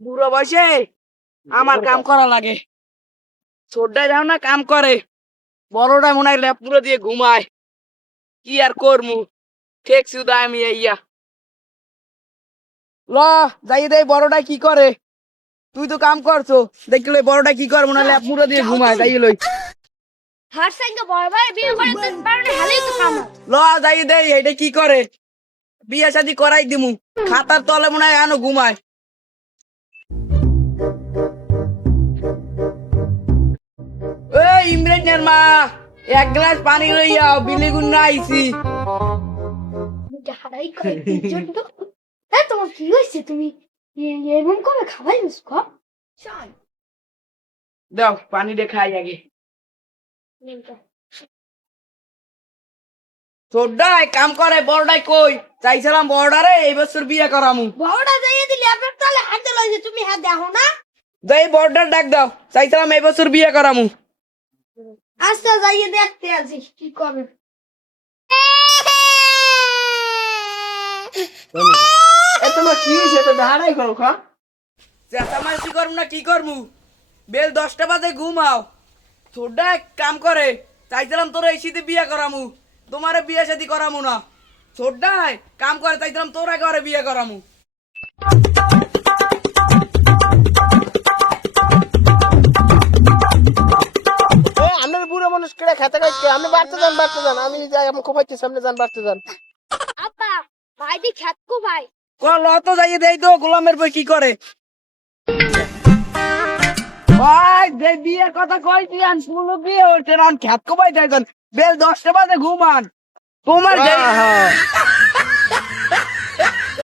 বুড়ো বয়সে আমার কাম করা লাগে। ছোটটা যাও না কাম করে, বড়টা মনে হয় ল্যাপ পুরো দিয়ে ঘুমায়। কি আর করমু, ঠেকছি উদা আমি ইয়া ল যাই দেই বড়টা কি করে। তুই তো কাম করছো, দেখলে বড়টা কি করে, মনে হয় ল্যাপ পুরো দিয়ে ঘুমায়। যাই লই হার সঙ্গে বড় ভাই বিয়ে করে তো কারণে হালেই তো কাম ল যাই দেই এটা কি করে। বিয়া শাদি করাই দিমু, খাতার তলে মনে হয় এনো ঘুমায়। এই ইমরানের মা, এক গ্লাস পানি লইয়া বিলিগুন না আইছি। হারাই করে তিনজন তো। হ্যাঁ তোমার কি হয়েছে, তুমি এরকম করে খাবাই মুসকো চল দাও পানি দে খাই আগে। ছোটটাই কাম করে, বড়টাই কই। চাইছিলাম বড়টারে এই বছর বিয়ে করামু। বড়টা যাইয়ে দিলি আপনার তাহলে হাতে লইছে, তুমি হাত দেখো না। যাই বড়টার ডাক দাও, চাইছিলাম এই বছর বিয়ে করামু। আচ্ছা যাইয়ে দেখতে আছি কি করে। তোমার কি হয়েছে, তো দাঁড়াই করো খা। চেঁচামাচি করবো না কি করবো, বেল 10টা বাজে ঘুমাও। ছোটটা কাম করে, চাইছিলাম তোরা এই শীতে বিয়ে করামু, তোমারে বিয়ে শাদি করামু না। ছোটটাই কাম করে, চাইছিলাম তোরা ঘরে বিয়ে করামু। আপনার বুড়ো মানুষ কেড়ে খেতে খাইছে, আপনি বাড়তে যান, আমি যাই, আমি কোপাইছি সামনে যান, বাড়তে যান। আপা ভাই দি খ্যাত কো ভাই। ল তো যাইয়ে দেই তো, গোলামের বই কি করে। ভাই যে বিয়ের কথা কইছি আন শুনো, বিয়ে হচ্ছে না, খ্যাত কবাই যাইছেন। বেল 10টা বাজে ঘুমান। তোমার যে